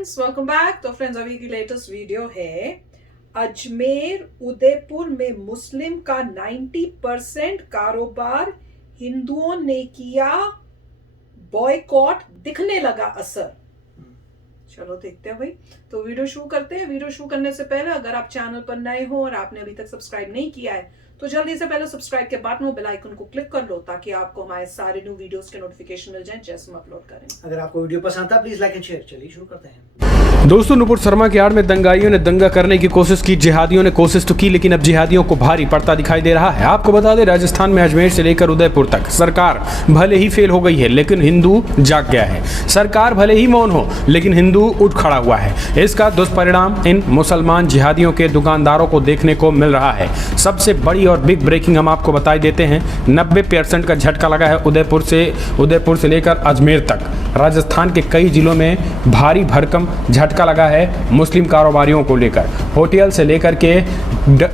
Friends, welcome back. तो friends, अभी की लेटेस्ट वीडियो है अजमेर उदयपुर में मुस्लिम का 90% कारोबार हिंदुओं ने किया बॉयकॉट, दिखने लगा असर। चलो देखते हैं भाई। तो वीडियो शुरू करते हैं। वीडियो शुरू करने से पहले अगर आप चैनल पर नए हो और आपने अभी तक सब्सक्राइब नहीं किया है तो जल्दी से पहले सब्सक्राइब के बटन और बेल आइकन को क्लिक कर लो ताकि आपको हमारे सारे न्यू वीडियोस के नोटिफिकेशन मिल जाएं जैसे हम अपलोड करें। अगर आपको वीडियो पसंद आता प्लीज लाइक एंड शेयर। चलिए शुरू करते हैं। दोस्तों, नुपुर शर्मा की आड़ में दंगाइयों ने दंगा करने की कोशिश की। जिहादियों ने कोशिश तो की, लेकिन अब जिहादियों को भारी पड़ता दिखाई दे रहा है। आपको बता दें, राजस्थान में अजमेर से लेकर उदयपुर तक सरकार भले ही फेल हो गई है लेकिन हिंदू जाग गया है। सरकार भले ही मौन हो लेकिन हिंदू उठ खड़ा हुआ है। इसका दुष्परिणाम इन मुसलमान जिहादियों के दुकानदारों को देखने को मिल रहा है। सबसे बड़ी और बिग ब्रेकिंग हम आपको बताई देते हैं। 90% का झटका लगा है उदयपुर से लेकर अजमेर तक। राजस्थान के कई जिलों में भारी भरकम झटका लगा है मुस्लिम कारोबारियों को लेकर। होटल से लेकर के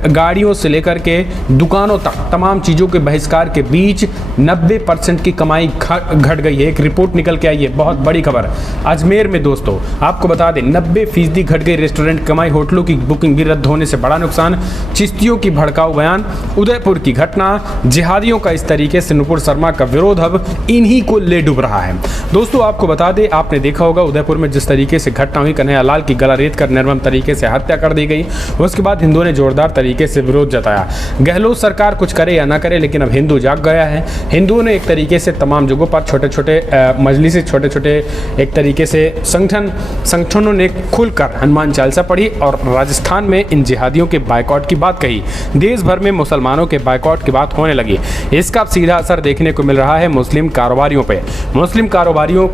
गाड़ियों से लेकर के दुकानों तक तमाम चीज़ों के बहिष्कार के बीच 90% की कमाई घट गई है। एक रिपोर्ट निकल के आई है, बहुत बड़ी खबर। अजमेर में दोस्तों आपको बता दें 90% घट गई रेस्टोरेंट कमाई। होटलों की बुकिंग भी रद्द होने से बड़ा नुकसान। चिश्तियों की भड़काऊ बयान, उदयपुर की घटना, जिहादियों का इस तरीके से नुपुर शर्मा का विरोध अब इन्हीं को ले डूब रहा है। दोस्तों आपको बता दें, आपने देखा होगा उदयपुर में जिस तरीके से घटना हुई, कन्हैया लाल की गला रेत कर निर्मम तरीके से हत्या कर दी गई। उसके बाद हिंदुओं ने जोरदार तरीके से विरोध जताया। गहलोत सरकार कुछ करे या ना करे लेकिन अब हिंदू जाग गया है। हिंदुओं ने एक तरीके से तमाम जगहों पर छोटे छोटे मजलिस, छोटे छोटे एक तरीके से संगठनों ने खुलकर हनुमान चालीसा पढ़ी और राजस्थान में इन जिहादियों के बायकॉट की बात कही। देश भर में मुसलमानों के बायकॉट की बात होने लगी। इसका सीधा असर देखने को मिल रहा है मुस्लिम कारोबारियों पे। मुस्लिम कारोबारियों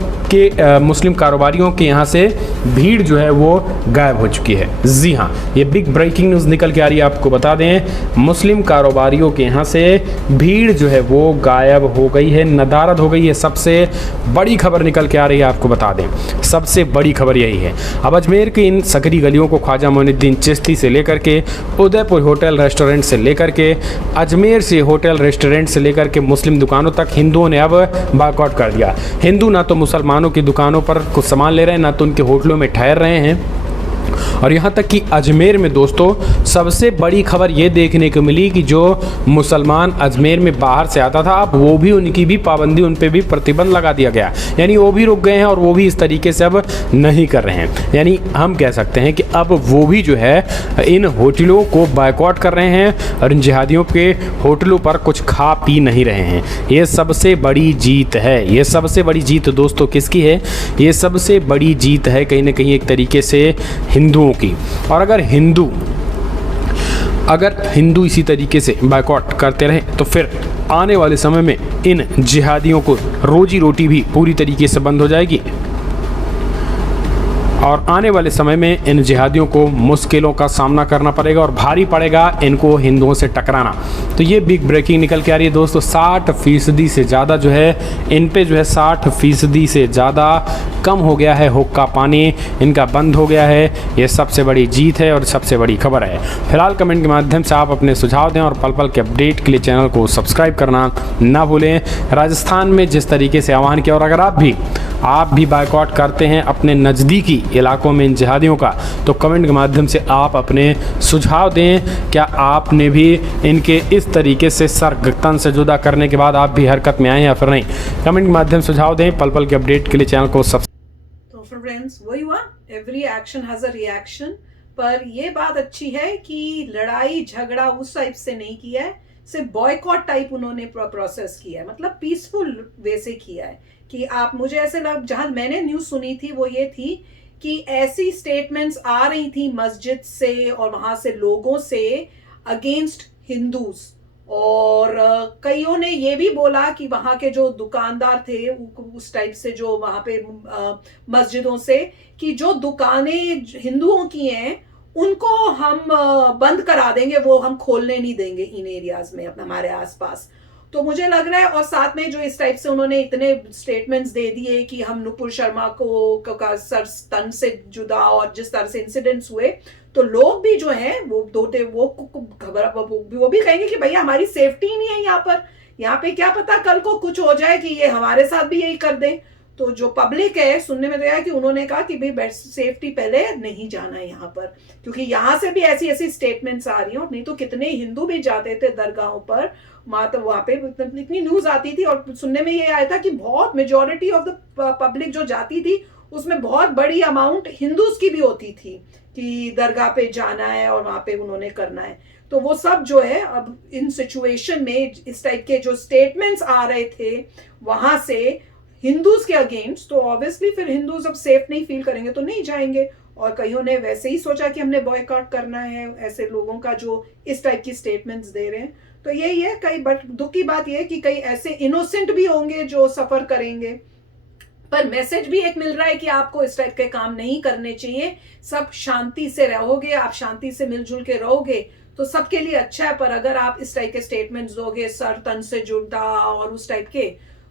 के यहाँ से भीड़ जो है वो गायब हो चुकी है। जी हाँ, ये बिग ब्रेकिंग न्यूज़ निकल के आ रही है। आपको बता दें, मुस्लिम कारोबारियों के यहाँ से भीड़ जो है वो गायब हो गई है, नदारद हो गई है। सबसे बड़ी खबर निकल के आ रही है, आपको बता दें सबसे बड़ी खबर यही है। अब अजमेर की इन सकरी गलियों को ख्वाजा मोइनुद्दीन चिश्ती से लेकर के उदयपुर होटल रेस्टोरेंट से लेकर के अजमेर से होटल रेस्टोरेंट से लेकर के मुस्लिम दुकानों तक हिंदुओं ने अब बायकॉट कर दिया। हिंदू ना तो मुसलमानों की दुकानों पर कुछ सामान ले रहे हैं, ना तो उनके होटलों में ठहर रहे हैं। और यहाँ तक कि अजमेर में दोस्तों सबसे बड़ी खबर ये देखने को मिली कि जो मुसलमान अजमेर में बाहर से आता था, अब वो भी, उनकी भी पाबंदी, उन पे भी प्रतिबंध लगा दिया गया। यानी वो भी रुक गए हैं और वो भी इस तरीके से अब नहीं कर रहे हैं। यानी हम कह सकते हैं कि अब वो भी जो है इन होटलों को बायकॉट कर रहे हैं और इन जिहादियों के होटलों पर कुछ खा पी नहीं रहे हैं। ये सबसे बड़ी जीत है। ये सबसे बड़ी जीत दोस्तों किसकी है? ये सबसे बड़ी जीत है कहीं ना कहीं एक तरीके से हिंदुओं की। और अगर हिंदू इसी तरीके से बायकॉट करते रहे तो फिर आने वाले समय में इन जिहादियों को रोजी रोटी भी पूरी तरीके से बंद हो जाएगी और आने वाले समय में इन जिहादियों को मुश्किलों का सामना करना पड़ेगा और भारी पड़ेगा इनको हिंदुओं से टकराना। तो ये बिग ब्रेकिंग निकल के आ रही है दोस्तों। 60% से ज़्यादा जो है इन पे जो है 60% से ज़्यादा कम हो गया है हुक्का पानी, इनका बंद हो गया है। ये सबसे बड़ी जीत है और सबसे बड़ी खबर है। फिलहाल कमेंट के माध्यम से आप अपने सुझाव दें और पल पल के अपडेट के लिए चैनल को सब्सक्राइब करना ना भूलें। राजस्थान में जिस तरीके से आह्वान किया, और अगर आप भी बायकॉट करते हैं अपने नज़दीकी इलाकों में इन जिहादियों का, तो कमेंट के माध्यम से आप अपने सुझाव दें। क्या आपने भी इनके इस तरीके से सर तन से जुदा करने के बाद आप भी हरकत में आए या फिर नहीं? कमेंट के माध्यम से सुझाव दें। पल पल के अपडेट के लिए चैनल को तो फ्रेंड्स, वही हुआ, every action has a reaction. पर ये बात अच्छी है कि लड़ाई झगड़ा उस टाइप से नहीं किया है, सिर्फ बॉयकॉट टाइप उन्होंने प्रोसेस किया है। मतलब पीसफुल वे से किया है कि आप, मुझे ऐसे लग, जहां मैंने न्यूज सुनी थी वो ये थी कि ऐसी स्टेटमेंट्स आ रही थी मस्जिद से और वहां से लोगों से अगेंस्ट हिंदूज। और कईयों ने ये भी बोला कि वहां के जो दुकानदार थे उस टाइप से, जो वहां पे मस्जिदों से, कि जो दुकानें हिंदुओं की हैं उनको हम बंद करा देंगे, वो हम खोलने नहीं देंगे इन एरियाज में अपने हमारे आसपास। तो मुझे लग रहा है, और साथ में जो इस टाइप से उन्होंने इतने स्टेटमेंट्स दे दिए कि हम नुपुर शर्मा को का सर तन से जुदा, और जिस तरह से इंसिडेंट्स हुए, तो लोग भी जो हैं वो वो भी कहेंगे कि भैया हमारी सेफ्टी नहीं है यहाँ पे क्या पता कल को कुछ हो जाए कि ये हमारे साथ भी यही कर दें। तो जो पब्लिक है, सुनने में तो यह है कि उन्होंने कहा कि भाई बेड सेफ्टी पहले नहीं जाना है यहाँ पर, क्योंकि यहाँ से भी ऐसी ऐसी स्टेटमेंट्स आ रही हैं। और नहीं तो कितने हिंदू भी जाते थे दरगाहों पर, तो वहां पे इतनी न्यूज आती थी और सुनने में ये आया था कि बहुत मेजोरिटी ऑफ द पब्लिक जो जाती थी उसमें बहुत बड़ी अमाउंट हिंदूज की भी होती थी कि दरगाह पे जाना है और वहां पे उन्होंने करना है। तो वो सब जो है अब इन सिचुएशन में इस टाइप के जो स्टेटमेंट्स आ रहे थे वहां से हिंदूज के अगेंस्ट, तो ऑब्वियसली फिर हिंदूज अब सेफ नहीं फील करेंगे तो नहीं जाएंगे। और कईयों ने वैसे ही सोचा कि हमने बॉयकॉट करना है ऐसे लोगों का जो इस टाइप की स्टेटमेंट्स दे रहे हैं। तो यही है, कई बट दुख की बात यह है कि कई ऐसे इनोसेंट भी होंगे जो सफर करेंगे। पर मैसेज भी एक मिल रहा है कि आपको इस टाइप के काम नहीं करने चाहिए, सब शांति से रहोगे, आप शांति से मिलजुल के रहोगे तो सबके लिए अच्छा है। पर अगर आप इस टाइप के स्टेटमेंट्स दोगे सर तन से जुड़ा और उस टाइप के,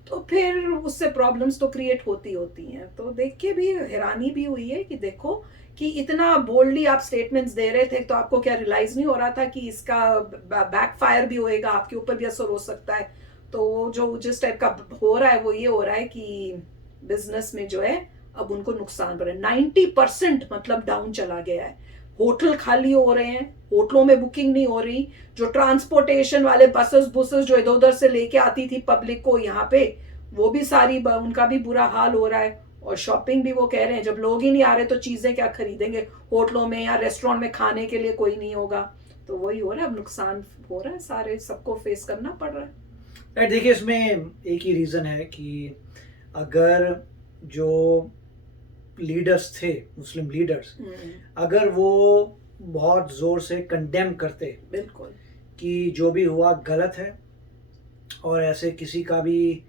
तो फिर उससे प्रॉब्लम्स तो क्रिएट होती हैं। तो देख के भी हैरानी भी हुई है कि देखो कि इतना बोल्डली आप स्टेटमेंट्स दे रहे थे, तो आपको क्या रियलाइज नहीं हो रहा था कि इसका बैकफायर भी होएगा, आपके ऊपर भी असर हो सकता है। तो जो जिस टाइप का हो रहा है वो ये हो रहा है कि बिजनेस में जो है अब उनको नुकसान हो रहा है। 90% मतलब डाउन चला गया है। होटल खाली हो रहे हैं, होटलों में बुकिंग नहीं हो रही। जो ट्रांसपोर्टेशन वाले बसेस जो इधर उधर से लेके आती थी पब्लिक को यहाँ पे, वो भी सारी उनका भी बुरा हाल हो रहा है। और शॉपिंग भी वो कह रहे हैं जब लोग ही नहीं आ रहे तो चीजें क्या खरीदेंगे, होटलों में या रेस्टोरेंट में खाने के लिए कोई नहीं होगा। तो वही हो रहा है, अब नुकसान हो रहा है, सारे सबको फेस करना पड़ रहा है। देखिए इसमें एक ही रीज़न है कि अगर जो लीडर्स थे, मुस्लिम लीडर्स, अगर वो बहुत ज़ोर से कंडेम करते बिल्कुल कि जो भी हुआ गलत है और ऐसे किसी का भी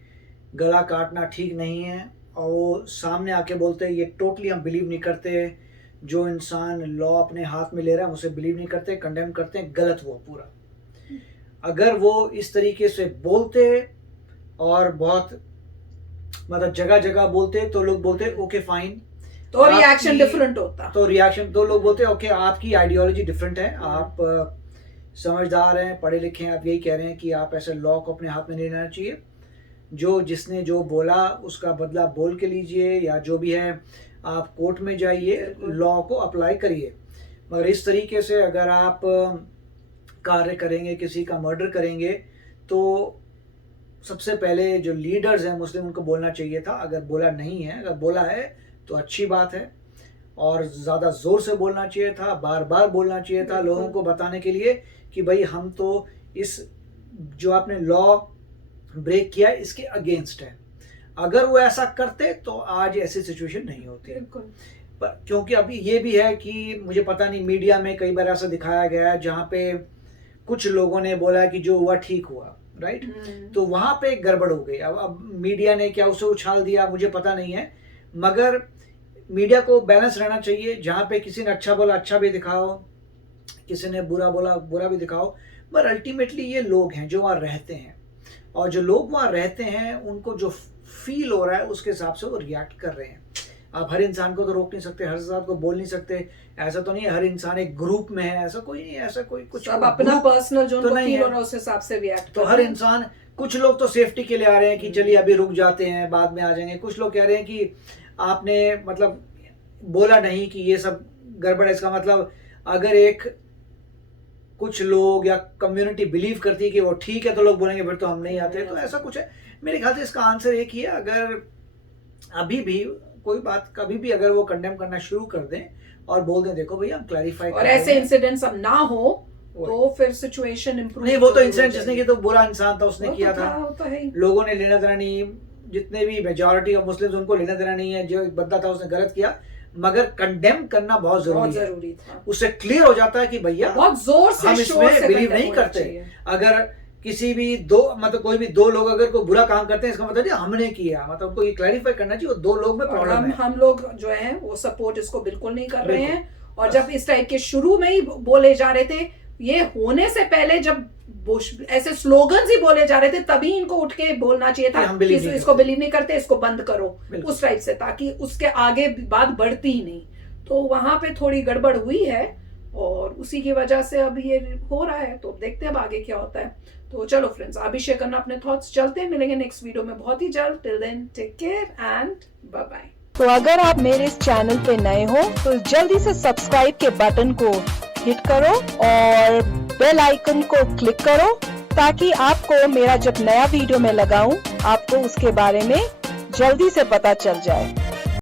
गला काटना ठीक नहीं है, और वो सामने आके बोलते ये टोटली हम बिलीव नहीं करते, जो इंसान लॉ अपने हाथ में ले रहा है उसे बिलीव नहीं करते, कंडेम करते हैं, गलत हुआ पूरा। अगर वो इस तरीके से बोलते और बहुत मतलब जगह जगह बोलते तो लोग बोलते ओके फाइन, तो रिएक्शन डिफरेंट होता। तो रिएक्शन तो लोग बोलते ओके आपकी आइडियोलॉजी डिफरेंट है, आप समझदार हैं, पढ़े लिखे हैं, आप यही कह रहे हैं कि आप ऐसे लॉ को अपने हाथ में नहीं लेना चाहिए, जो जिसने जो बोला उसका बदला बोल के लीजिए, या जो भी है आप कोर्ट में जाइए, लॉ को अप्लाई करिए। मगर इस तरीके से अगर आप कार्य करेंगे, किसी का मर्डर करेंगे, तो सबसे पहले जो लीडर्स हैं मुस्लिम उनको बोलना चाहिए था। अगर बोला नहीं है, अगर बोला है तो अच्छी बात है, और ज़्यादा ज़ोर से बोलना चाहिए था, बार बार बोलना चाहिए था, लोगों को बताने के लिए कि भाई हम तो इस जो आपने लॉ ब्रेक किया है इसके अगेंस्ट है। अगर वो ऐसा करते तो आज ऐसी सिचुएशन नहीं होती। पर क्योंकि अभी ये भी है कि मुझे पता नहीं, मीडिया में कई बार ऐसा दिखाया गया है जहाँ पे कुछ लोगों ने बोला कि जो हुआ ठीक हुआ, राइट, तो वहाँ पे गड़बड़ हो गई। अब मीडिया ने क्या उसे उछाल दिया मुझे पता नहीं है, मगर मीडिया को बैलेंस रहना चाहिए। जहाँ पे किसी ने अच्छा बोला अच्छा भी दिखाओ, किसी ने बुरा बोला बुरा भी दिखाओ, पर अल्टीमेटली ये लोग हैं जो वहाँ रहते हैं, और जो लोग वहाँ रहते हैं उनको जो फील हो रहा है उसके हिसाब से वो रिएक्ट कर रहे हैं। आप हर इंसान को तो रोक नहीं सकते, हर इंसान को बोल नहीं सकते, ऐसा तो नहीं है हर इंसान एक ग्रुप में है, ऐसा कोई नहीं, ऐसा कोई कुछ अब अपना पर्सनल जो तो नहीं फील हो रहा है उस हिसाब से रिएक्ट। तो हर इंसान, कुछ लोग तो सेफ्टी के लिए आ रहे हैं कि चलिए अभी रुक जाते हैं बाद में आ जाएंगे, कुछ लोग कह रहे हैं कि आपने मतलब बोला नहीं कि ये सब गड़बड़ है, इसका मतलब अगर एक कुछ लोग या कम्युनिटी बिलीव करती है कि वो ठीक है तो लोग बोलेंगे फिर तो हम नहीं आते, तो ऐसा कुछ है। मेरे ख्याल से इसका आंसर एक ही है, अगर अभी भी कोई बात कभी भी अगर वो कंडेम करना शुरू कर दें और बोल दें देखो भैया हम क्लैरिफाई और ऐसे इंसिडेंट्स अब ना हो तो फिर सिचुएशन इंप्रूव नहीं। वो तो इंसिडेंट जिसने किया तो बुरा इंसान था, उसने किया था, तो है। लोगों ने लेना देना नहीं, जितने भी मेजॉरिटी ऑफ मुस्लिम्स उनको लेना देना नहीं है, जो एक बंदा था उसने गलत किया, मगर कंडेम करना बहुत जरूरी था। उससे क्लियर हो जाता है कि भैया बहुत जोर से हम इसमें बिलीव नहीं करते। अगर किसी भी दो मतलब कोई भी दो लोग अगर कोई बुरा काम करते हैं इसका मतलब हमने किया, मतलब उनको ये क्लैरिफाई करना चाहिए वो दो लोग में प्रॉब्लम है। हम लोग जो है वो सपोर्ट इसको बिल्कुल नहीं कर रहे हैं। और जब इस टाइप के शुरू में ही बोले जा रहे थे, ये होने से पहले जब ऐसे स्लोगन्स ही बोले जा रहे थे, तभी इनको उठ के बोलना चाहिए था कि इसको बिलीव नहीं करते, इसको बंद करो उस टाइप से, ताकि उसके आगे बात बढ़ती ही नहीं। तो वहां पे थोड़ी गड़बड़ हुई है और उसी की वजह से अब ये हो रहा है। तो देखते हैं अब आगे क्या होता है। तो चलो फ्रेंड्स, आप भी शेयर करना अपने थॉट्स। चलते हैं, मिलेंगे नेक्स्ट वीडियो में बहुत ही जल्द। Till then take care and bye bye. तो अगर आप मेरे इस चैनल पे नए हो तो जल्दी से सब्सक्राइब के बटन को हिट करो और बेल आइकन को क्लिक करो, ताकि आपको मेरा जब नया वीडियो मैं लगाऊं आपको उसके बारे में जल्दी से पता चल जाए।